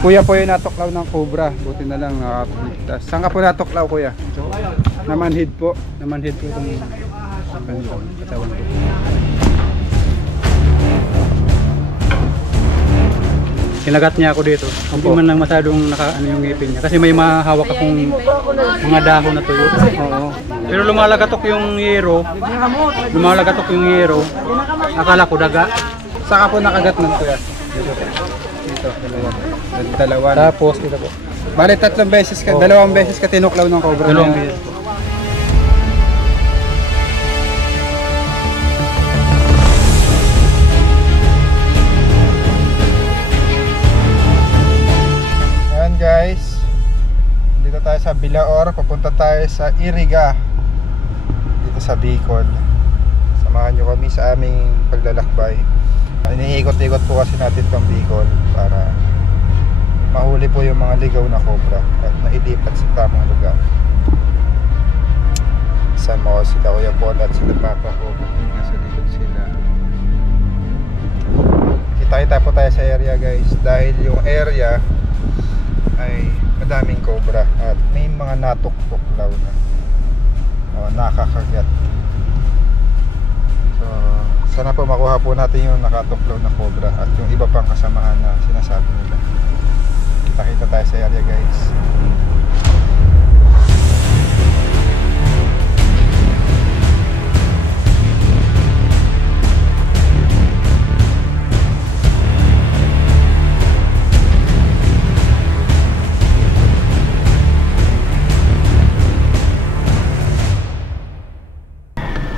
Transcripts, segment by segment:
Kuya po yung natuklaw ng cobra. Buti na lang nakakaligtas. Saan ka po natuklaw, kuya? Namanhid po. Namanhid po itong katawan ko. Kinagat niya ako dito. Hindi man lang masyadong ano yung ngipin niya. Kasi may mahawak akong mga dahon na tuyo. Oo. Pero lumalagatok yung yero. Lumalagatok yung yero. Akala ko daga. Saka po nakagat nun, kuya? Dito, dalawa. Tapos ito po. Bale, dalawang beses ka tinuklaw ng cobra. Dalawang beses. Ayan guys. Dito tayo sa Bilaor. Papunta tayo sa Iriga. Dito sa Bicol. Samahan nyo kami sa aming paglalakbay. Iniikot-ikot po kasi natin itong Bicol para mahuli po yung mga ligaw na cobra at mailipat sa tamang lugar. Sama ko sila Kuya Paul at sila Papa ko. Nasa likod sila. Kita-kita po tayo sa area guys, dahil yung area ay madaming cobra at may mga natuktuklaw na nakakagat. So sana po makuha po natin yung nakatuklaw na cobra at yung iba pang kasamahan na sinasabi nila. Kita-kita tayo sa area guys.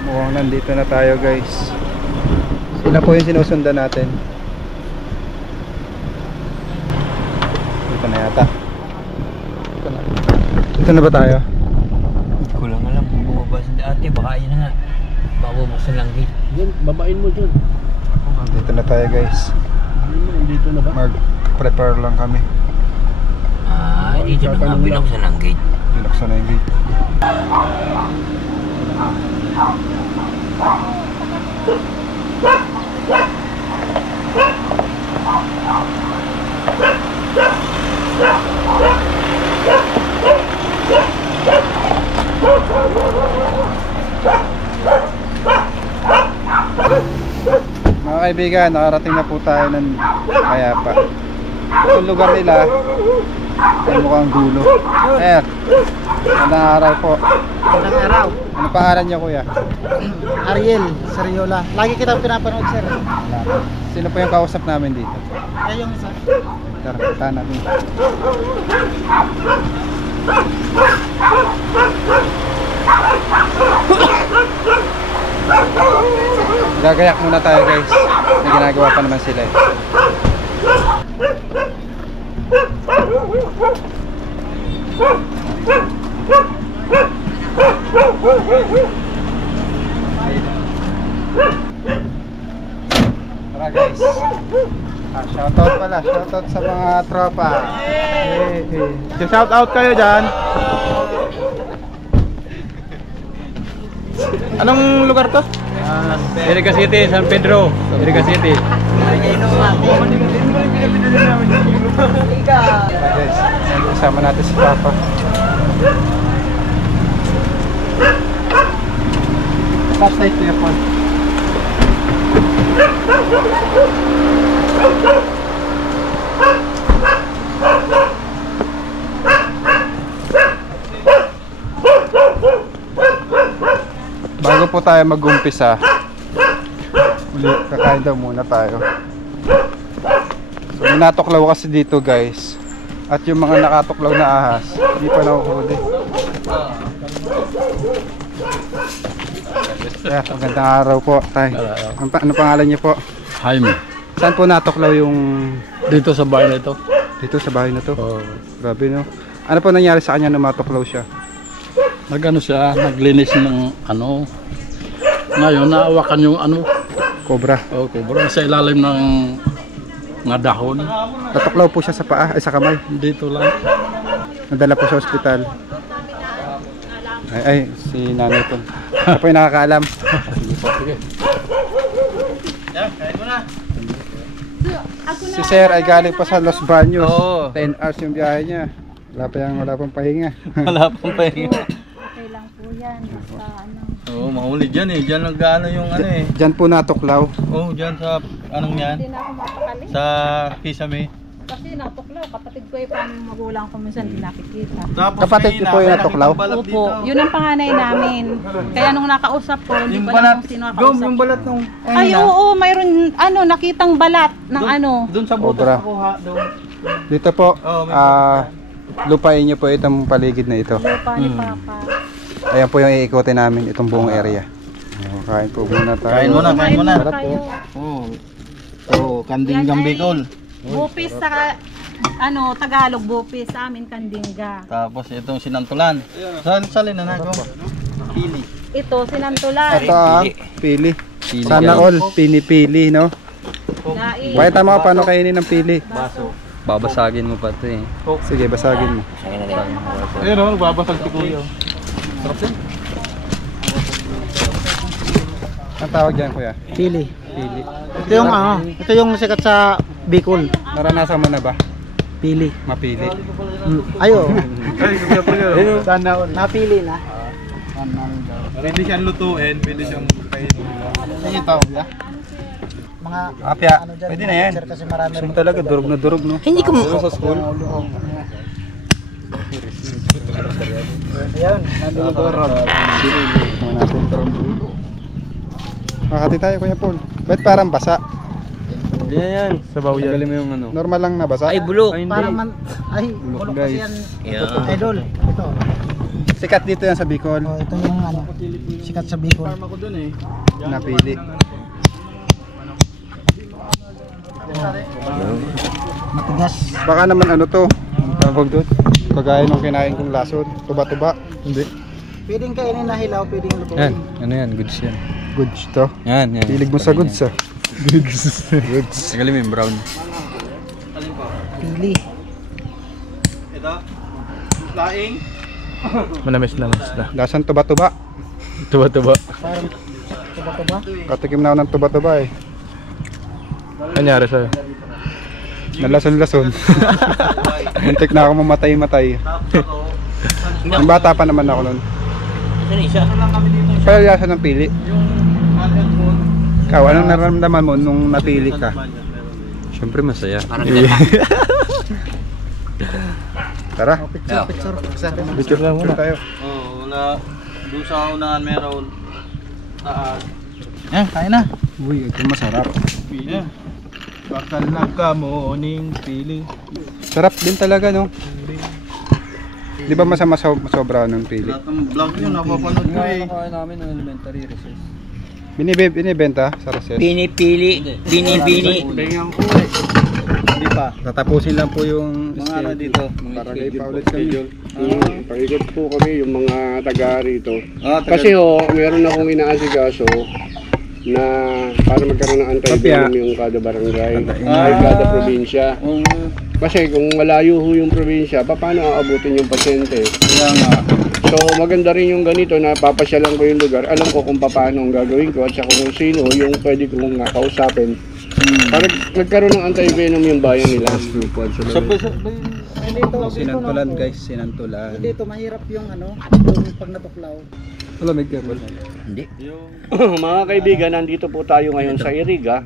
Mukhang nandito na tayo guys. Sila po yung sinusundan natin. Dito na yata. Dito na ba tayo? Hindi ko lang alam kung bumaba sa dati. Baka yun na nga. Baka bumuksan lang dito. Yan, babain mo dyan. Dito na tayo guys. Dito na ba? Mag-prepare lang kami. Dito na nga. Binuksan ang gate. Binuksan na yung gate. Mga kaibigan, nakarating na po tayo ng Payapa. Yung lugar nila ay mukhang gulo. Magandang araw po. Magandang araw. Ano pangalan niyo kuya? Ariel Sariola. Lagi kita pinapanood sir. Sino po yung kausap namin dito? Ay yung isa. Tara, punta natin. Gagayak muna tayo guys. May ginagawa pa naman sila eh. Tara guys. Shoutout pala, shoutout sa mga tropa. Shoutout kayo dyan. Anong lugar to? Iriga City, San Pedro. Iriga City. Guys, kasama natin si Papa. Top side to your phone. Bago po tayo mag-umpisa, kakain daw muna tayo. So may natuklaw kasi dito guys. At yung mga nakatuklaw na ahas, hindi pa nakuhuli. Yeah, magandang araw po tay. Ano pangalan niyo po? Jaime. Saan po natuklaw yung... Dito sa bahay na ito. Dito sa bahay na to? Grabe no. Ano po nangyari sa kanya na matuklaw siya? Nagano siya, naglinis ng ano. Ngayon, naawakan yung ano. Cobra. Cobra sa ilalim ng mga dahon. Natuklaw po siya sa paa, ay sa kamay. Dito lang. Nadala po sa ospital. Ay, si nanay po. Ano po yung nakakaalam? Sige po. Sige. Kain mo na. Si Sir ay galing pa sa Los Baños. Oo. 10 hours yung biyahe niya. Wala pang pahinga. Wala pang pahinga. Okay lang po yan. Basta ano. Oo, mahuli dyan eh. Dyan nag-ano yung ano eh. Diyan po natuklaw. Oo, dyan sa anong yan? Hindi na ako mapakali. Sa Kisame. Kasi natuklaw. Kapatid ko paano yung magulang ko minsan hindi nakikita. Tapos Kapatid niyo po yung natuklaw? Opo, yun ang panganay namin. Kaya nung nakausap ko, hindi Yung ko balat, alam kung sino nakausap. yung balat nung Ay, oo, mayroon, nakitang balat ng ano. Doon sa butas Obra. nakuha. Doon. Dito po, Oo, may lupain niyo po itong paligid na ito. Lupa ni Papa. Ayan po yung iikutin namin, itong buong area. Kain po muna tayo. Kain muna, kain muna. Sarap po. Oo. Oo, kanding gambikol. Bupis sa, Tagalog bupis. Sa amin, kandingga. Tapos itong sinantulan. Saan salin na nako? Pili. Ito, sinantulan. Ito pili. Sana all, pinipili, no? Dai. Pakita mo paano kainin ng pili. Babasagin mo pa ito eh. Sige, basagin mo. Ayun o, babasag si Kuya. Ang tawag dyan, kuya? Pili. Pili. Ito yung sikat sa Bicol. Naranasan mo na ba? Pili. Mapili. Ayo. Sana all. Napili na. Pwede siyang lutuin, pwede siyang kainin. Ano yung tawag ya? Mga Apya, dyan, pwede mga na yan. teacher kasi marami Gusto mo talaga, durog na durog, no? Hindi ko sa school. Ayun. Nandun durog. Makati tayo, Kuya Paul. Ba't parang basa? Hindi na yan. Sabaw yan. Tagalin mo yung ano. Normal lang na basa? Ay, bulok. Parang bulok kasi yan. Yeah. Idol. Ito. Sikat dito yan sa Bicol. Oh, ito yung sikat sa Bicol. Napili. Matigas. Baka naman ano to? Ang tawag doon? Kagaya nung kinain kong lason. Tuba-tuba. Hindi. Pwedeng kainin na hilaw, pwedeng lutuin. Yan. Ano yan? Goods yan. Goods to. Yan. Pilig mo sa goods ah. Goods. Tagalin mo yung brown. Pili. Ito. Laing. Manamis-namis na. Lasang tuba-tuba. Tuba-tuba. Parang tuba-tuba. Katikim na ako ng tuba-tuba eh. Anyari sa'yo? Nalason-lason. Muntik na ako mamatay-matay. Yung bata pa naman ako nun. Palalasan ng pili. Ikaw, anong nararamdaman mo nung napili ka? Siyempre masaya. Tara, Picture. picture lang muna tayo. Oo, doon sa unahan meron. Taas. Kain na. Uy, ito masarap. Pili. Bakal na ka morning pili. Sarap din talaga, no? Di ba masama sobra ng pili? Lahat ng vlog yun, napapanood ko eh. namin ng elementary recess. Binibenta sa recess. Pinipili. Binibini. Pengang ko eh. Hindi pa. Tatapusin lang po yung Mga ano dito. Barangay pa ulit kami. Pakikot po kami yung mga taga rito. Kasi Kasi meron akong inaasikaso na para magkaroon ng anti-venom yung kada barangay ay kada probinsya. Kasi kung malayo ho yung probinsya, paano aabutin yung pasyente? kaya nga. So maganda rin yung ganito na papasyalan ko yung lugar. Alam ko kung paano ang gagawin ko at saka kung sino yung pwede kong kausapin. Para magkaroon ng anti-venom yung bayan nila. Sinantulan guys, sinantulan. Dito mahirap yung yung pag natuklaw. Alamig ka po. Mga kaibigan, nandito po tayo ngayon sa Iriga.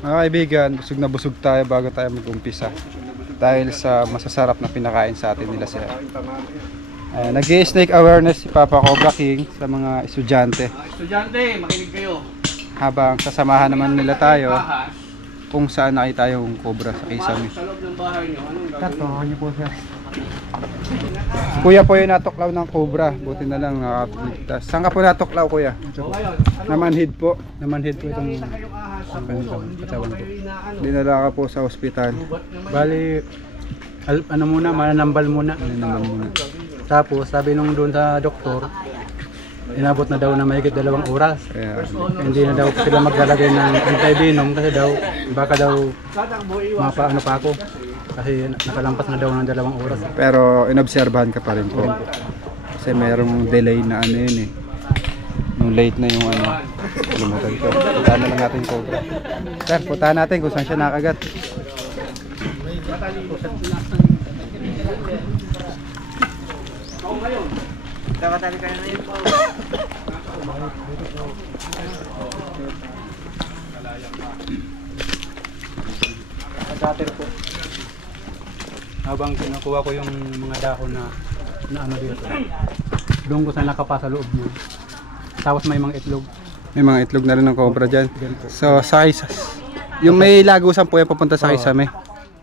Mga kaibigan, busog na busog tayo bago tayo mag-umpisa. Dahil sa masasarap na pinakain sa atin nila sir. Nag-i-snake awareness si Papa Cobra King sa mga estudyante. Estudyante, makinig kayo. Habang sasamahan naman nila tayo kung saan nakita yung cobra sa Kisame. Sa loob ng bahay nyo, anong gagawin? Tatangan niyo po siya. Si Kuya po yung natuklaw ng cobra. Buti na lang nakapagligtas. Saan ka po natuklaw, Kuya? Namanhid po. Namanhid po itong katawan po. Dinala ka po sa ospital. Bali, mananambal muna. Tapos sabi nung doon sa doktor, inabot na daw na mahigit 2 oras. Kaya, Hindi na daw sila maglalagay ng anti-venom kasi daw baka daw mapaano pa ako. Kasi nakalampas na daw ng 2 oras. pero inobserbahan ka pa rin po. Kasi merong delay na ano yun eh. Nung late na yung nakalimutan ko. Puntahan na lang natin yung cobra. Sir, puntahan natin kung saan siya nakagat. Pagkater po. Habang kinukuha ko yung mga dahon na ano dito. Doon ko sa nakapa sa loob niya. Tapos may mga itlog. May mga itlog na rin ng cobra dyan. So, sa isas. Yung may lagusan po yan papunta sa isame.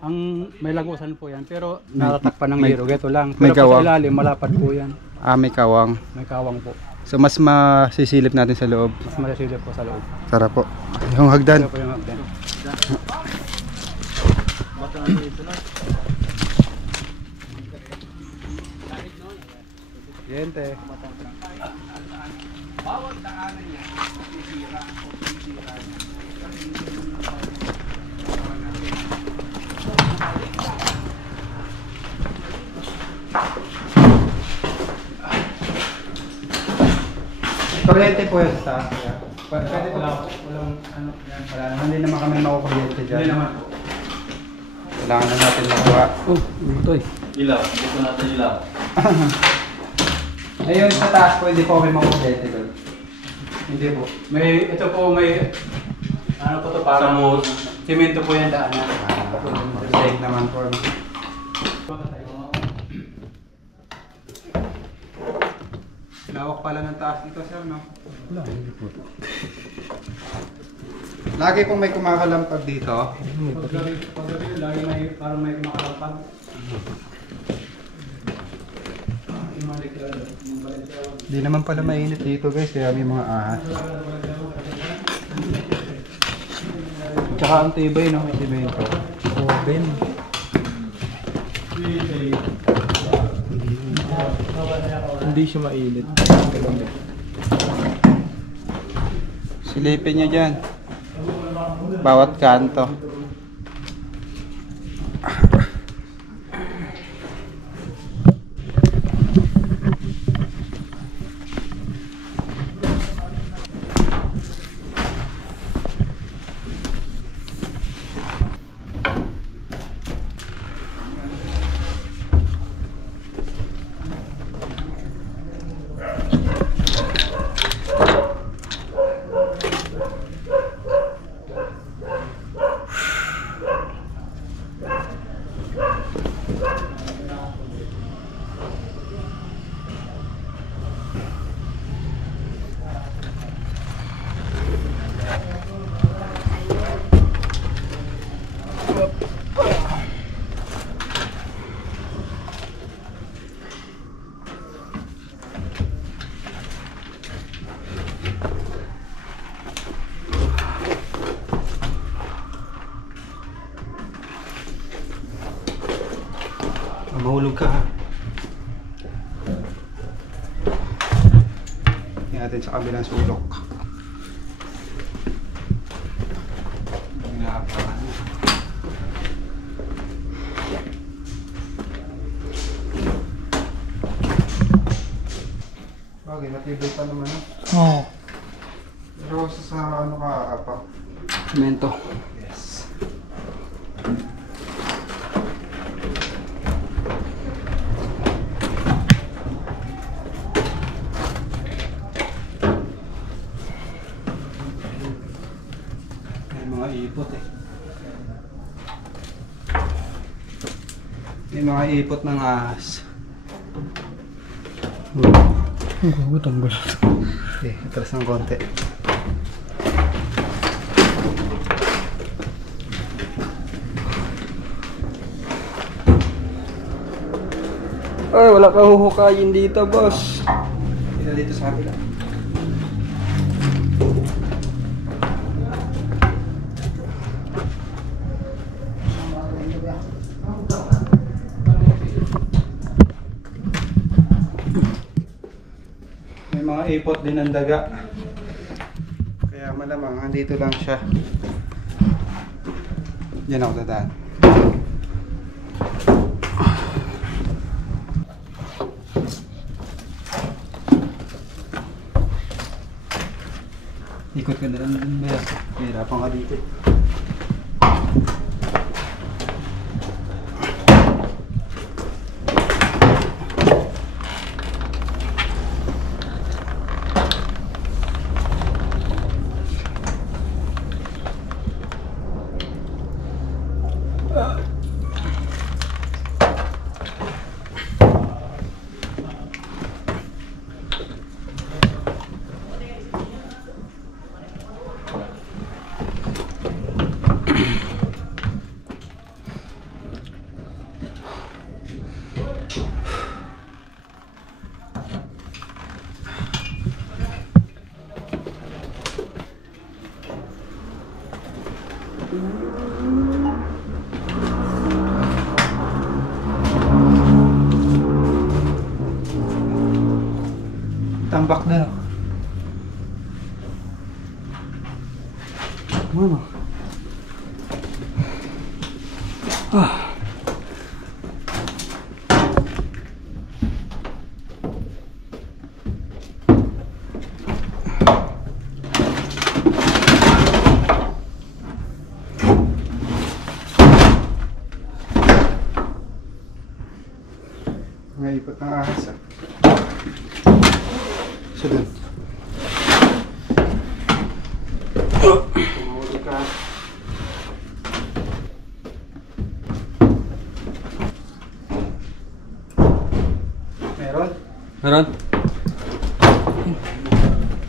Ang may lagusan po yan, pero natatakpan ng hero. Ito lang. may Pero gawang. sa ilalim, malapad po yan. May kawang. May kawang po. So, mas masisilip natin sa loob. Mas malasilip po sa loob. Tara po. Yung hagdan. Ito po yung hagdan. Yente. Kuryente po yun sa taas. Pwede po. Walang ano yan. Wala naman, hindi naman kami makukuryente dyan. Hindi naman po. Kailangan na natin makuha. Ito eh. Ilaw. Dito natin ilaw. Ayun sa taas po, hindi po kami makukuryente doon. Hindi po. Ito po may ano po to parang simento po yan daan. Safe naman po. Lawak pala ng taas dito, sir, no? Wala, hindi po. Lagi pong may kumakalampag dito. Pagdating lagi may parang may kumakalampag. Hindi naman pala mainit dito, guys, kaya may mga ahas. Tsaka ang tibay, no? May simento. Open. Hindi siya mainit. Silipin nyo dyan. Bawat kanto. Mahulog ka, ha? Tingnan natin sa kabilang sulok. Bagay, matibay pa naman, ha? Oo. Pero sa ano ka, apa? Simento. Yes. Ipot eh. May mga ipot ng ahas. Gutang ba? Okay, atras ng konti. Ay, wala ka huhukayin dito, boss. Dito sa kabila. May mga ipot din ang daga. Kaya malamang andito lang siya. Diyan ako dadaan. Ikot ka Ganda naman ba yan? Hirapan ka dito. Tambak na. Ano? Ngayon ng ahas. So dun. Tumulog ka. Meron? Meron?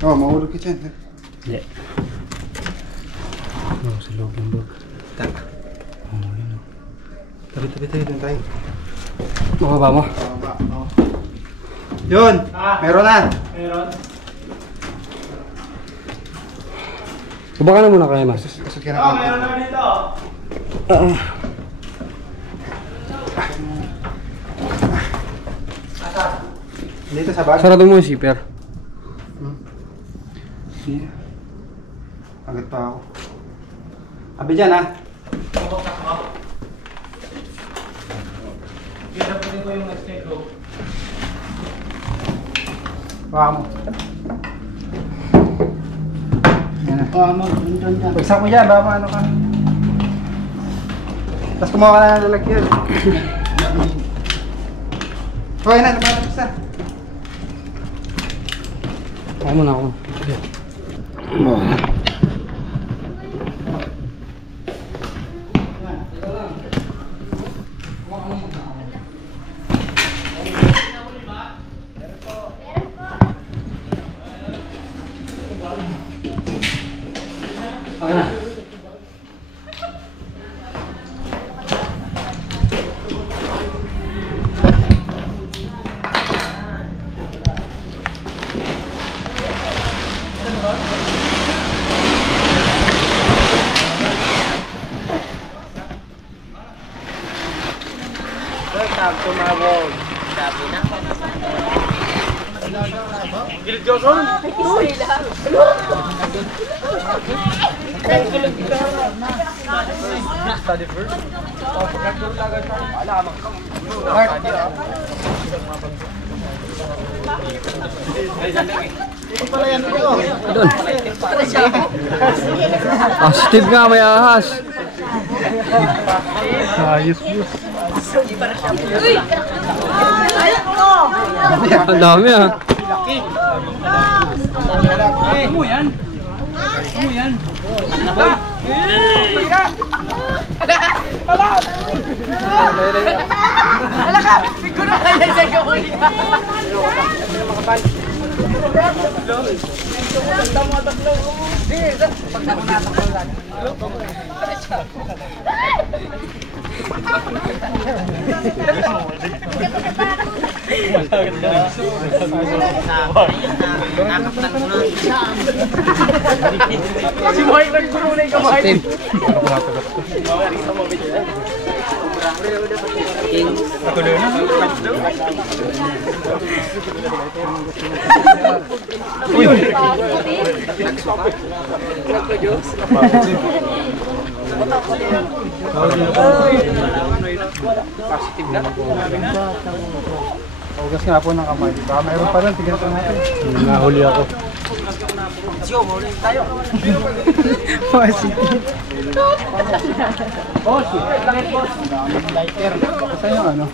Oo, mahulog ka dyan. Hindi. Oh, sa loob ng bag. Taka. Oh, yun o. Tabi, dun tayo. Mababa mo? Yun! Meron na! Baba ka na muna kayo, mas. Kasot ka na. Meron naman dito! Dito sa bag? Sarado mo yung zipper. Sige. Agad pa ako. Abi dyan ha. Baka mo. Yan na. Bagsak mo dyan, baka ano ka. Tapos kumuha ka na ng lalagyan. Okay na, lumalabas na. Ako muna ako. Doon. Ah, Steve nga may ahas. Ayos mo. Ang dami ah. Mo yan. Mo yan. Si Mike nagturo na yung kamay. Tuloy na. Hugas nga po ng kamay. Baka mayroon pa rin, tignan pa natin. Nahuli ako. Lighter. Saan yung ano?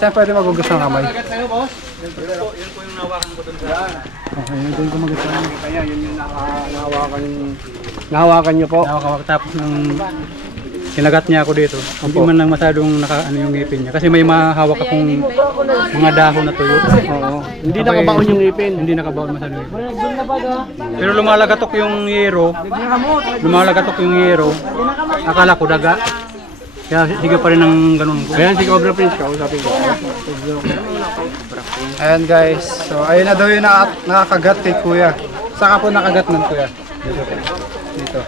Saan pwede magugas ng kamay? Okay, yun din kumagas ng kamay. Kaya yun yung nahawakan niyo po. Nakakawak tapos ng kinagat niya ako dito. Hindi man lang masyadong ano yung ngipin niya. Kasi may mahawak akong mga dahon na tuyo. Oo. Hindi nakabaon yung ngipin. Hindi nakabaon masyadong ngipin. Pero lumalagatok yung yero. Lumalagatok yung yero. Akala ko daga. Kaya sige pa rin ng ganun. Ayan si Cobra Prince, kausapin ko. Ayan guys, so ayun na daw yung nakakagat kay kuya. Saan ka po nakagat nun kuya? Dito,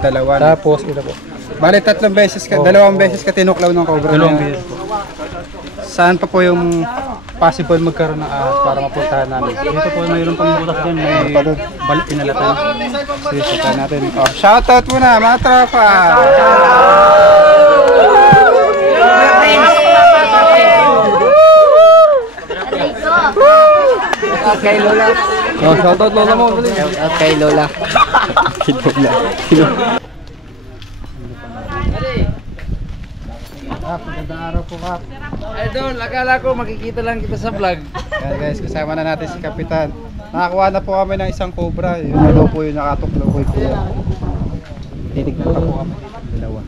dalawa. Tapos ito po. Bali 3 beses ka, 2 beses ka tinuklaw ng cobra. 2 beses po. Saan pa po yung possible magkaroon ng ahas para mapuntahan namin? Dito po mayroon pang butas dyan. May balik pinalatan. Sige, puntahan natin. Oh, shoutout muna mga tropa! Kay Lola. Oh, shoutout Lola mo. At kay Lola. Kap, magandang araw po Kap. Idol, akala ko makikita lang kita sa vlog. Ayan guys, kasama na natin si Kapitan. Nakakuha na po kami ng isang cobra. Yun na daw po yung nakatuklaw ko kuya. Titignan pa po kami. Dalawa.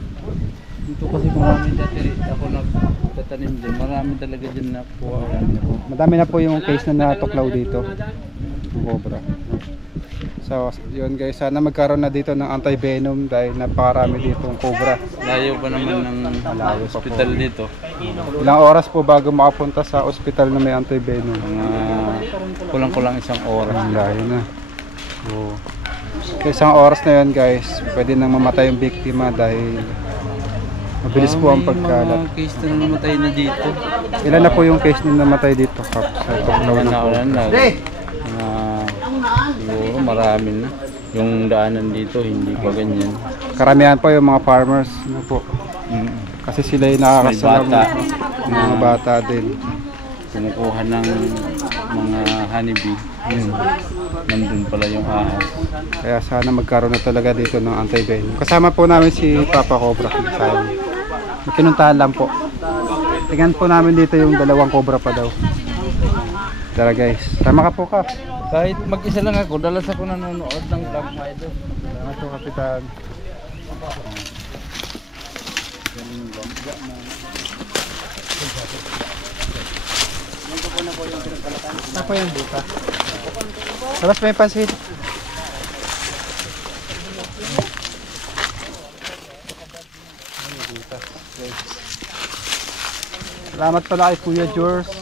Dito kasi marami dati ako nagtatanim din. Marami talaga din nakuha. Madami na po yung case na natuklaw dito. Ng cobra. So, yun guys, sana magkaroon na dito ng anti-venom dahil napakarami dito ng cobra. Layo pa naman ng hospital dito. Ilang oras po bago makapunta sa ospital na may anti-venom? Mga kulang-kulang isang oras. Ang layo na. Oo. So, isang oras na yun guys, pwede nang mamatay yung biktima dahil mabilis po ang pagkalat. Mga case na namatay na dito. Ilan na po yung case na namatay dito, Kap? Sa tuklaw ng cobra. Siguro marami na. Yung daanan dito hindi pa ganyan. Karamihan po yung mga farmers. Ano po? Kasi sila yung nakakasalam. May bata. Yung mga bata din. Kumukuha ng mga honeybee. Nandun pala yung ahas. Kaya sana magkaroon na talaga dito ng anti-venom. Kasama po namin si Papa Cobra. Makinuntahan lang po. Tingnan po namin dito yung 2 cobra pa daw. Tara guys, sama ka po ka. Kahit mag-isa lang ako, dalas ako nanonood ng vlog mo ito. Salamat po Kapitan. Ano po yung buka? Tapos may pansit. Salamat pala kay Kuya George.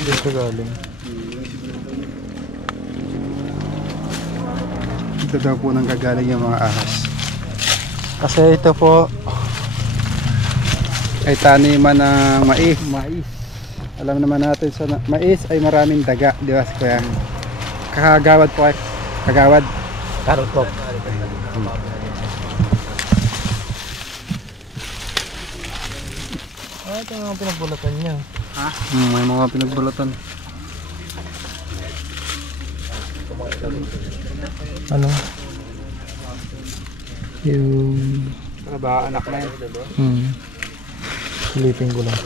Dito galing. Dito daw po nang gagaling yung mga ahas. Kasi ito po ay taniman ng mais. Alam naman natin sa mais ay maraming daga, di ba kuya? Kagawad po ay kagawad. Karot po. Ito ang pinagbulatan niya. Ha? May mga pinagbulatan. Ano? Yung... Ano ba anak na yun? Silipin ko lang.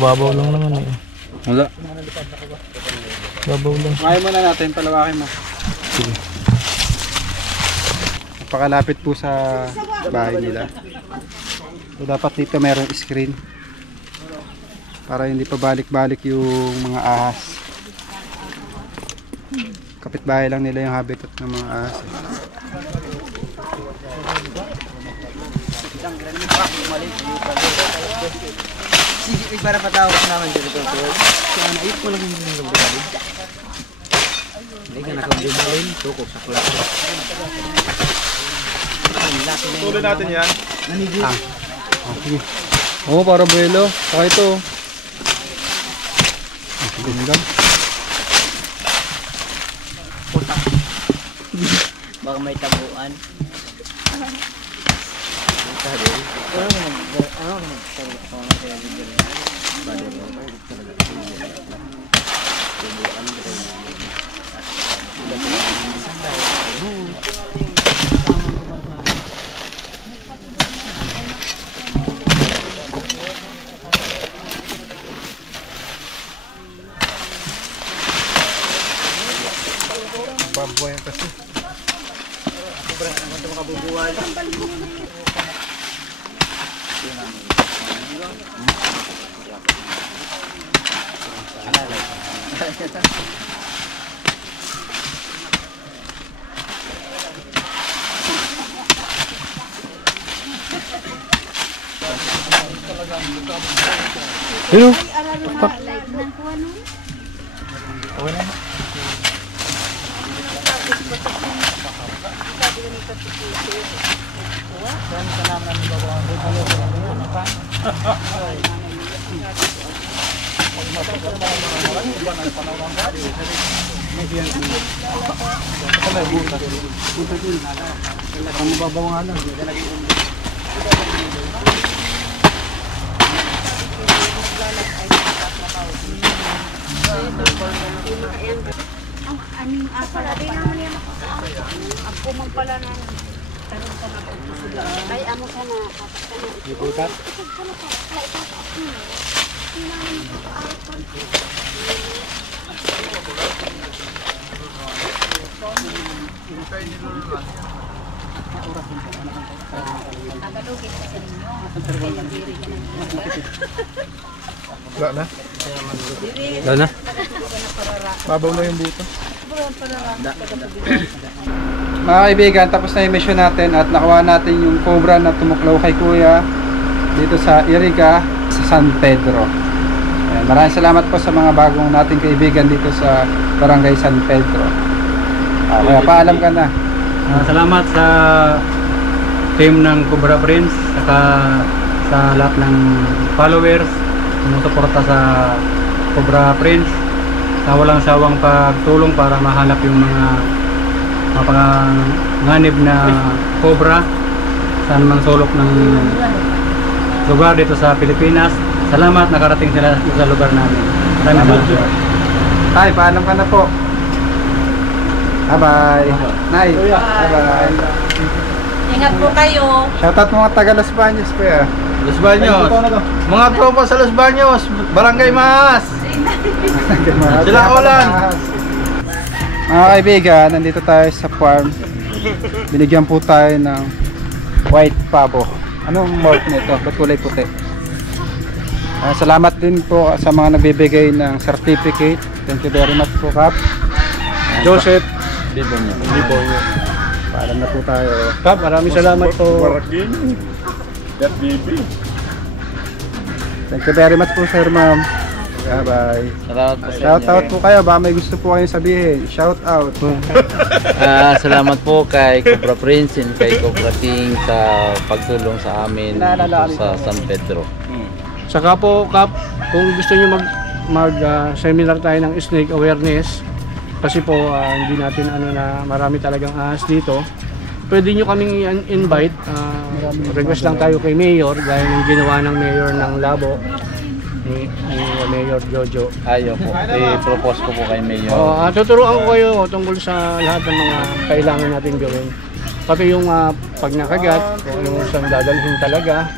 Babaw lang naman eh. Wala. Babaw lang. Kaya muna natin, palawakin mo. Sige. Napakalapit po sa bahay nila. So dapat dito merong screen para hindi pa balik-balik yung mga ahas. Kapitbahay lang nila yung habitat ng mga ahas. Sige, para patawag naman dito. Kaya naip ko lang yung nabali. Hindi ka nakabali. Tukok sa klase. Tuloy natin yan. Okay. Oo, para buwelo. Saka ito. Ganda. Baka may tabuan. Baboy kasi. Hello. Wala na? Wala na. Babaw na yung buto. Mga kaibigan, tapos na yung mission natin at nakuha natin yung cobra na tumuklaw kay Kuya dito sa Iriga, sa San Pedro. Ayan, maraming salamat po sa mga bagong nating kaibigan dito sa Barangay San Pedro. Kaya paalam ka na. Salamat sa team ng Cobra Prince, saka sa lahat ng followers sumusuporta sa Cobra Prince, sa walang sawang pagtulong para mahanap yung mga mapanganib na cobra saan mang sulok ng lugar dito sa Pilipinas. Salamat, nakarating sila sa lugar namin. Maraming salamat. Tay, paalam ka na po. Bye-bye. Nay, bye-bye. Ingat po kayo. Shoutout mga taga Los Baños, Kuya. Los Baños. Mga tropa sa Los Baños, Barangay Mas. Sila Olan. Mga kaibigan, nandito tayo sa farm. Binigyan po tayo ng white pavo. Anong mark nito? Ba't kulay puti? Salamat din po sa mga nagbibigay ng certificate. Thank you very much po, Kap. Joseph. Libonyo. Paalam na po tayo. Kap, maraming salamat po. Thank you very much po, sir, ma'am. Bye-bye. Salamat po. Shout out po kayo. Baka may gusto po kayong sabihin. Shout out. Salamat po kay Cobra Prince and kay Cobra King sa pagtulong sa amin dito sa San Pedro. Saka po, Kap, kung gusto nyo mag-seminar tayo ng snake awareness, kasi po hindi natin marami talagang ahas dito, pwede nyo kaming invite. Request lang tayo kay Mayor, gaya ng ginawa ng Mayor ng Labo, ni Mayor Jojo. Ayaw po, i-propose ko po kay Mayor. Tuturuan ko kayo tungkol sa lahat ng mga kailangan natin gawin. Pati yung pag nakagat, kung anong saan dadalhin talaga,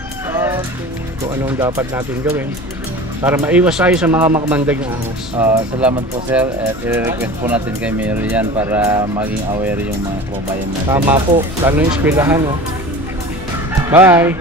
kung anong dapat natin gawin para maiwas tayo sa mga makamandag na ahas. Salamat po, sir. I-request po natin kay Mayor yan para maging aware yung mga kababayan natin. Tama po, lalo yung eskwelahan. Bye!